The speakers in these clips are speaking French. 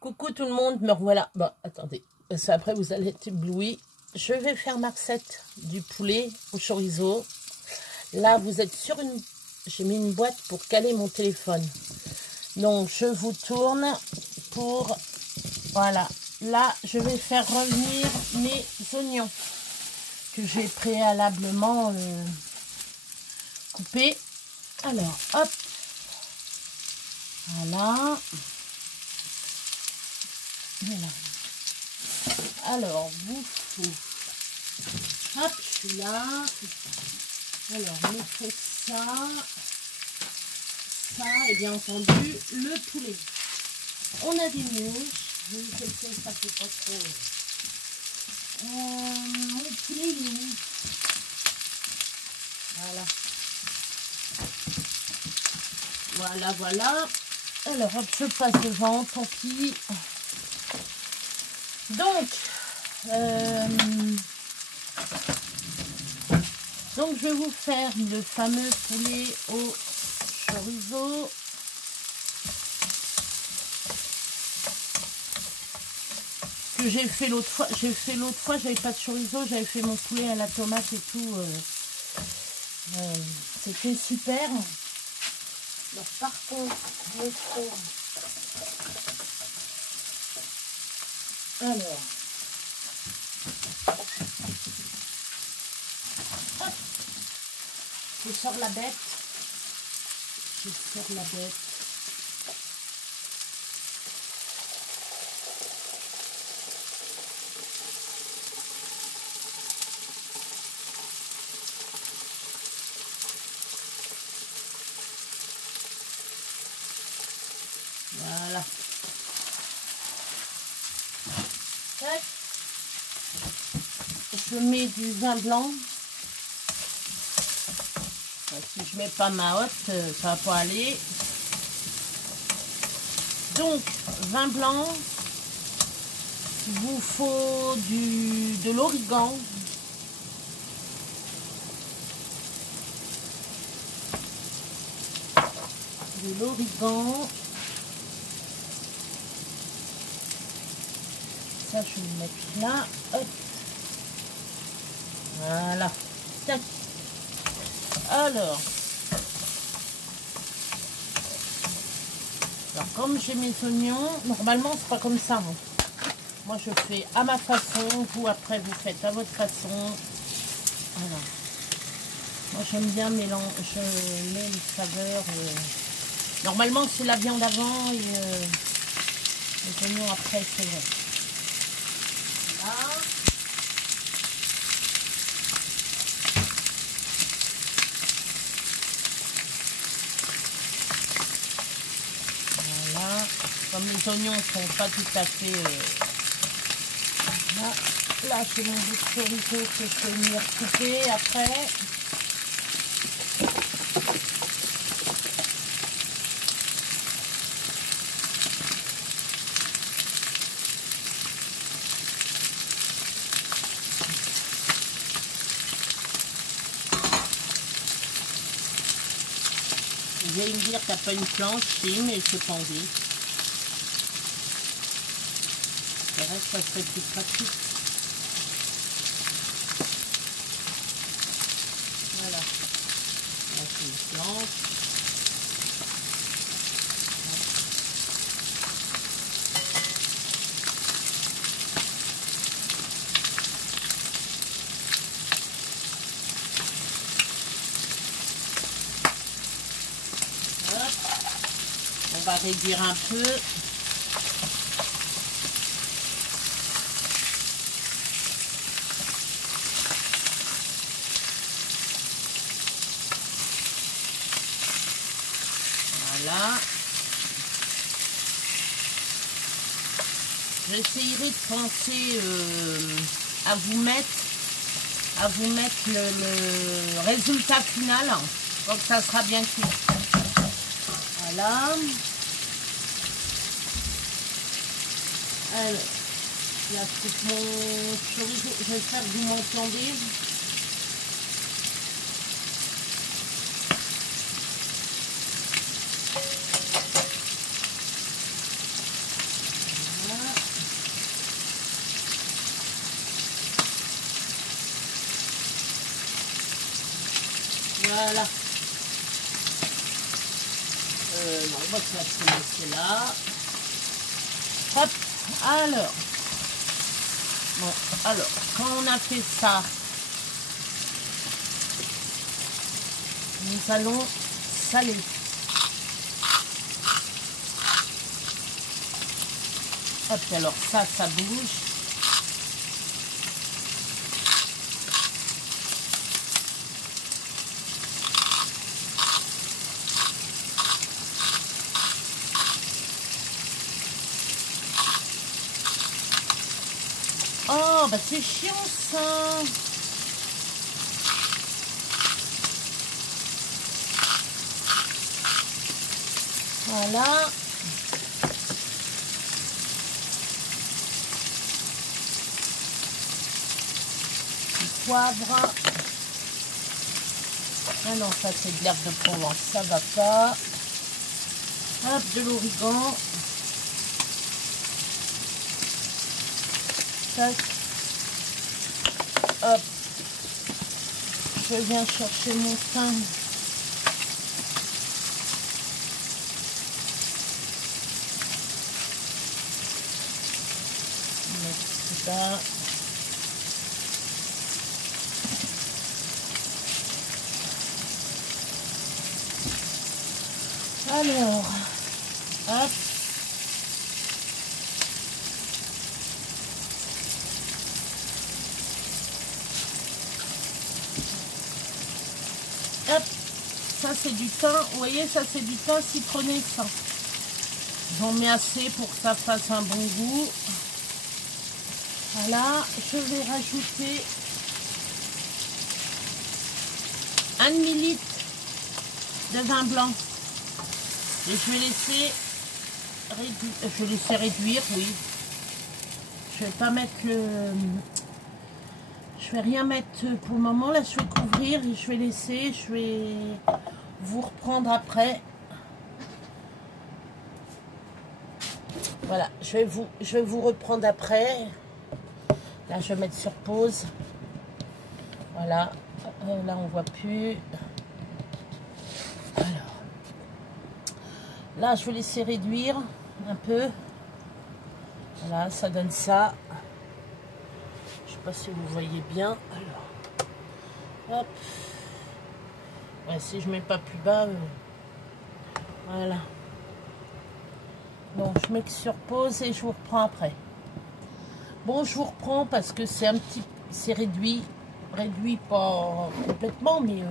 Coucou tout le monde, me revoilà. Bon, attendez, parce qu'après vous allez être éblouis. Je vais faire ma recette du poulet au chorizo. Là, vous êtes sur une... J'ai mis une boîte pour caler mon téléphone. Donc, je vous tourne pour... Voilà. Là, je vais faire revenir mes oignons que j'ai préalablement coupés. Alors, hop. Voilà. Voilà. Alors, vous faut... Hop, je suis là. Alors, me faites ça. Ça, et bien entendu, le poulet. On a des mouches. Je vais quelqu'un, ça fait pas trop. Mon poulet, il est où? Voilà. Voilà, voilà. Alors, hop, je passe devant, tant pis. Donc, je vais vous faire le fameux poulet au chorizo. Que j'ai fait l'autre fois. J'avais pas de chorizo, j'avais fait mon poulet à la tomate et tout. C'était super. Alors, par contre, il faut... Alors, hop, je sors la bête. Voilà. Tac. Je mets du vin blanc. Si je mets pas ma hotte, ça va pas aller. Donc, vin blanc. Il vous faut de l'origan. De l'origan. Ça, je vais le mettre là. Hop. Voilà. Tac. Alors, comme j'ai mes oignons, normalement, c'est pas comme ça. Hein. Moi, je fais à ma façon. Vous, après, vous faites à votre façon. Voilà. Moi, j'aime bien mélanger. Je mets une saveur. Normalement, c'est la viande avant et les oignons après, c'est vrai. Voilà. Voilà. Comme les oignons ne sont pas tout à fait... Là, c'est mon bout de chorizo que je vais venir couper après. Vous allez me dire qu'il n'y a pas une planche, si, mais c'est pendu. Le reste, ça serait plus pratique. Voilà. Là, c'est une planche. On va réduire un peu. Voilà. J'essayerai de penser à vous mettre le résultat final. Donc ça sera bien cuit. Voilà. Alors, là c'est mon chorizo. J'espère que vous m'entendez. Voilà. Non, on va se laisser là. Hop, alors. Bon, alors, quand on a fait ça, nous allons saler. Hop, alors ça bouge. Oh, bah c'est chiant ça. Voilà. Du poivre. Ah non, ça c'est de l'herbe de Provence, ça va pas. Hop, de l'origan. Tac. Hop. Je viens chercher mon pain. Là. Alors, hop. Hop, ça c'est du thym, vous voyez, ça c'est du thym citronné ça. J'en mets assez pour que ça fasse un bon goût. Voilà, je vais rajouter 1 demi-litre de vin blanc. Et je vais laisser réduire, oui. Je vais pas mettre le... Je vais rien mettre pour le moment, là je vais couvrir et je vais laisser, je vais vous reprendre après. Voilà, je vais vous reprendre après. Là je vais mettre sur pause. Voilà, là on voit plus. Alors, là je vais laisser réduire un peu. Voilà, ça donne ça. Je sais pas si vous voyez bien. Alors, hop. Ouais, si je mets pas plus bas, voilà. Bon, je mets sur pause et je vous reprends après. Bon, je vous reprends parce que c'est c'est réduit pas complètement, mais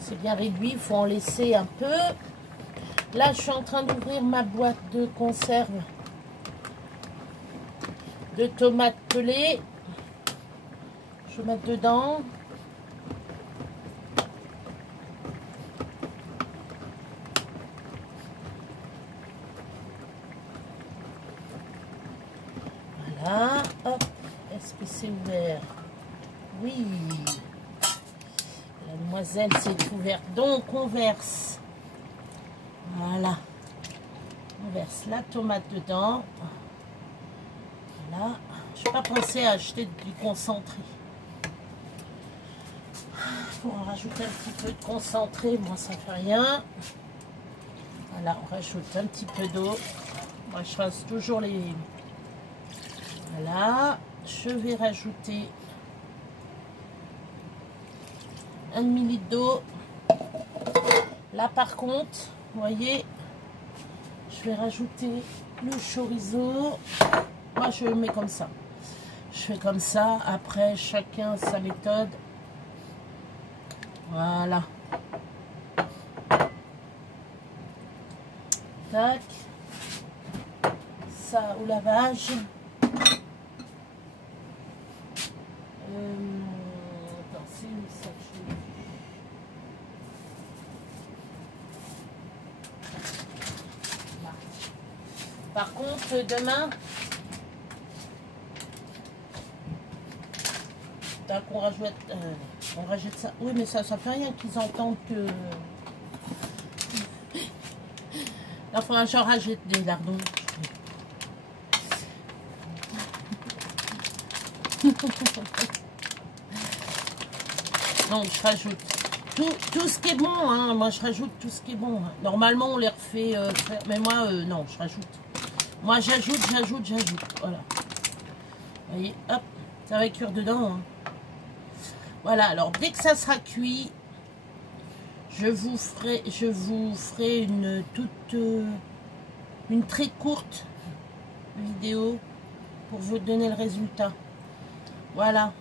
c'est bien réduit. Il faut en laisser un peu. Là, je suis en train d'ouvrir ma boîte de conserve de tomates pelées. Je vais mettre dedans. Voilà. Hop. Est-ce que c'est ouvert? Oui. La demoiselle s'est ouverte. Donc, on verse. Voilà. On verse la tomate dedans. Voilà. Je n'ai pas pensé à acheter du concentré. Pour en rajouter un petit peu de concentré, moi ça fait rien. Voilà, on rajoute un petit peu d'eau. Moi je fasse toujours les... Voilà. Je vais rajouter 1 demi-litre d'eau. Là par contre, vous voyez, je vais rajouter le chorizo. Moi je le mets comme ça. Je fais comme ça. Après, chacun sa méthode. Voilà. Tac. Ça au lavage. Attends, c'est une sachet. Là. Par contre, demain, on rajoute ça. Oui, mais ça fait rien qu'ils entendent que... Là, il faudra que j'en rajoute des lardons. Non, je rajoute. Tout ce qui est bon, hein. Moi je rajoute tout ce qui est bon. Hein. Normalement on les refait, mais moi non, je rajoute. Moi j'ajoute. Voilà. Vous voyez, hop, ça va cuire dedans. Hein. Voilà, alors dès que ça sera cuit, je vous ferai une très courte vidéo pour vous donner le résultat. Voilà,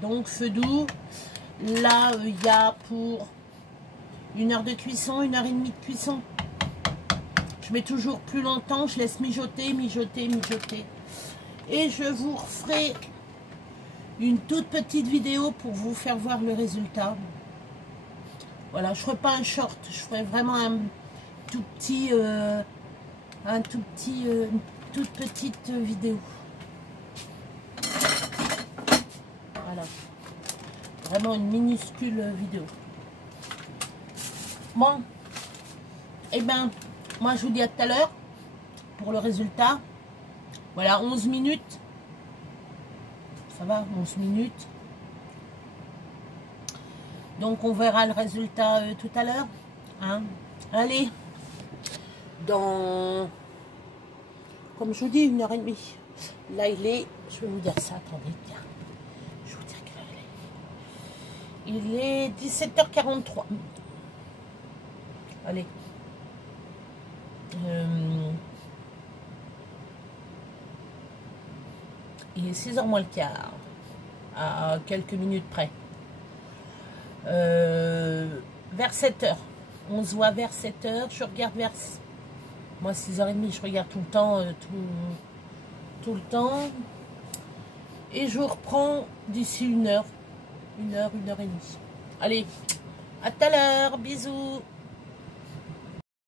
donc feu doux. Là, il y a pour 1 heure de cuisson, 1 heure et demie de cuisson. Je mets toujours plus longtemps, je laisse mijoter. Et je vous referai une toute petite vidéo pour vous faire voir le résultat. Voilà, je ne ferai pas un short, je ferai vraiment une toute petite vidéo. Voilà. Vraiment une minuscule vidéo. Bon. Eh ben, moi je vous dis à tout à l'heure pour le résultat. Voilà, 11 minutes. Ça va, 11 minutes. Donc on verra le résultat tout à l'heure. Hein. Allez. Dans, comme je vous dis, 1 heure et demie. Là il est, je vais vous dire ça, attendez, tiens. Je vais vous dire quelle heure il est. Il est 17h43. Allez. Il est 6h moins le quart. À quelques minutes près. Vers 7h. On se voit vers 7h. Je regarde vers... Moi, 6h30, je regarde tout le temps. Tout le temps. Et je vous reprends d'ici 1 heure. 1 heure et demie. Allez, à tout à l'heure. Bisous.